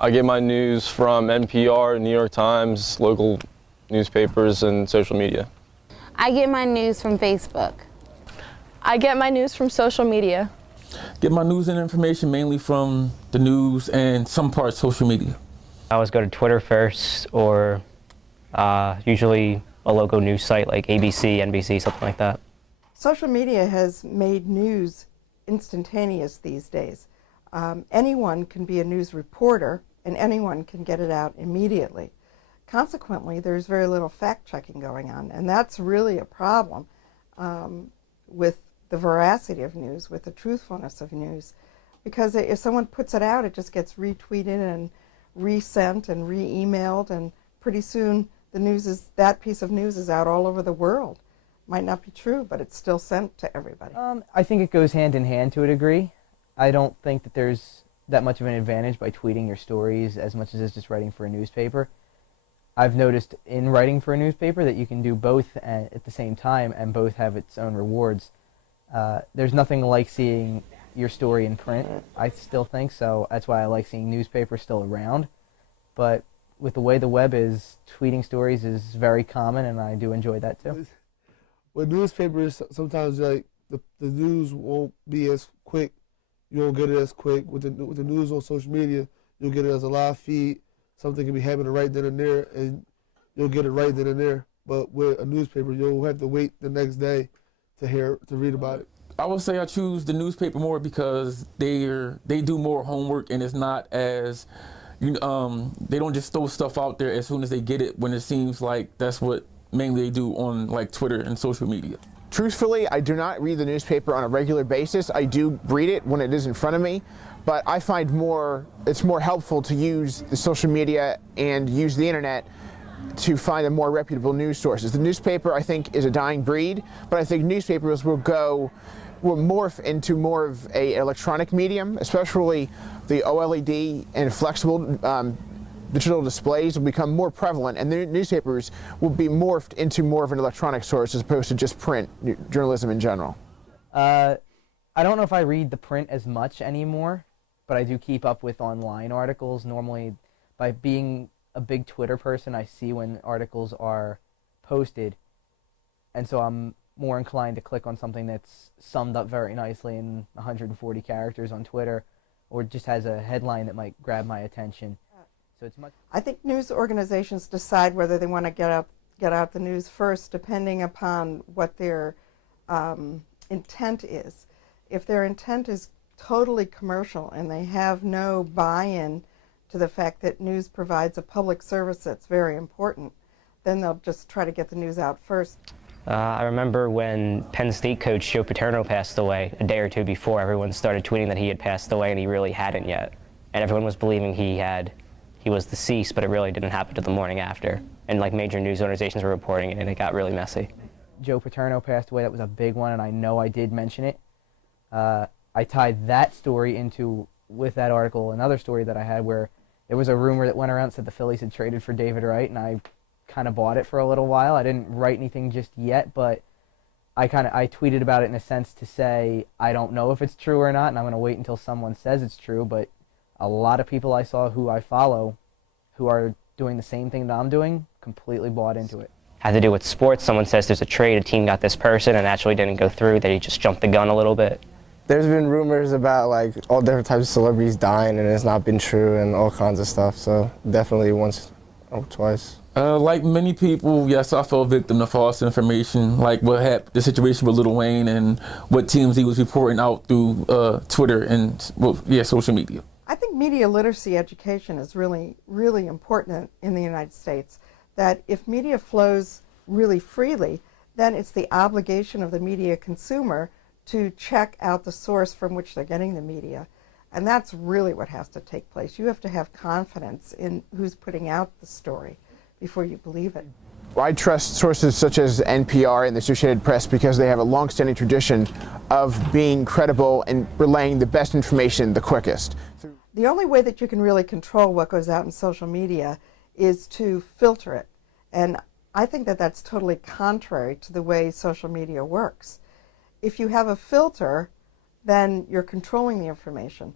I get my news from NPR, New York Times, local newspapers, and social media. I get my news from Facebook. I get my news from social media. Get my news and information mainly from the news and some parts social media. I always go to Twitter first, or usually a local news site like ABC, NBC, something like that. Social media has made news instantaneous these days. Anyone can be a news reporter and anyone can get it out immediately. Consequently, there's very little fact-checking going on, and that's really a problem with the veracity of news, with the truthfulness of news, because if someone puts it out, it just gets retweeted and resent and re-emailed, and pretty soon that piece of news is out all over the world. Might not be true, but it's still sent to everybody. I think it goes hand in hand to a degree. I don't think that there's that much of an advantage by tweeting your stories as much as it's just writing for a newspaper. I've noticed in writing for a newspaper that you can do both at the same time, and both have its own rewards. There's nothing like seeing your story in print, I still think, so that's why I like seeing newspapers still around. But with the way the web is, tweeting stories is very common, and I do enjoy that too. With newspapers, sometimes like the news won't be as quick. You won't get it as quick. With the news on social media, you'll get it as a live feed. Something can be happening right then and there, and you'll get it right then and there. But with a newspaper, you'll have to wait the next day to read about it. I would say I choose the newspaper more because they do more homework, and it's not as they don't just throw stuff out there as soon as they get it, when it seems like that's what mainly they do on like Twitter and social media. Truthfully, I do not read the newspaper on a regular basis. I do read it when it is in front of me, but I find it's more helpful to use the social media and use the internet to find a more reputable news sources. The newspaper, I think, is a dying breed, but I think newspapers will morph into more of an electronic medium, especially the OLED and flexible digital displays will become more prevalent, and the newspapers will be morphed into more of an electronic source as opposed to just print journalism in general. I don't know if I read the print as much anymore, but I do keep up with online articles. Normally, by being a big Twitter person, I see when articles are posted, and so I'm more inclined to click on something that's summed up very nicely in 140 characters on Twitter, or just has a headline that might grab my attention. So it's much. I think news organizations decide whether they want to get out the news first, depending upon what their intent is. If their intent is totally commercial and they have no buy-in to the fact that news provides a public service that's very important, then they'll just try to get the news out first. I remember when Penn State coach Joe Paterno passed away a day or two before, everyone started tweeting that he had passed away, and he really hadn't yet. And everyone was believing he was deceased, but it really didn't happen till the morning after. And like major news organizations were reporting it, and it got really messy. Joe Paterno passed away. That was a big one, and I know I did mention it. I tied that story with that article, another story that I had where there was a rumor that went around that said the Phillies had traded for David Wright, and I kind of bought it for a little while. I didn't write anything just yet, but I tweeted about it in a sense to say I don't know if it's true or not, and I'm going to wait until someone says it's true, but a lot of people I saw who I follow who are doing the same thing that I'm doing completely bought into it. Had to do with sports. Someone says there's a trade, a team got this person, and actually didn't go through. They just jumped the gun a little bit. There's been rumors about like all different types of celebrities dying, and it's not been true, and all kinds of stuff. So definitely once or twice. Like many people, yes, I fell victim to false information, like what happened, the situation with Lil Wayne and what teams he was reporting out through Twitter and social media. I think media literacy education is really, really important in the United States. That if media flows really freely, then it's the obligation of the media consumer to check out the source from which they're getting the media. And that's really what has to take place. You have to have confidence in who's putting out the story before you believe it. I trust sources such as NPR and the Associated Press because they have a long-standing tradition of being credible and relaying the best information the quickest. The only way that you can really control what goes out in social media is to filter it. And I think that that's totally contrary to the way social media works. If you have a filter, then you're controlling the information.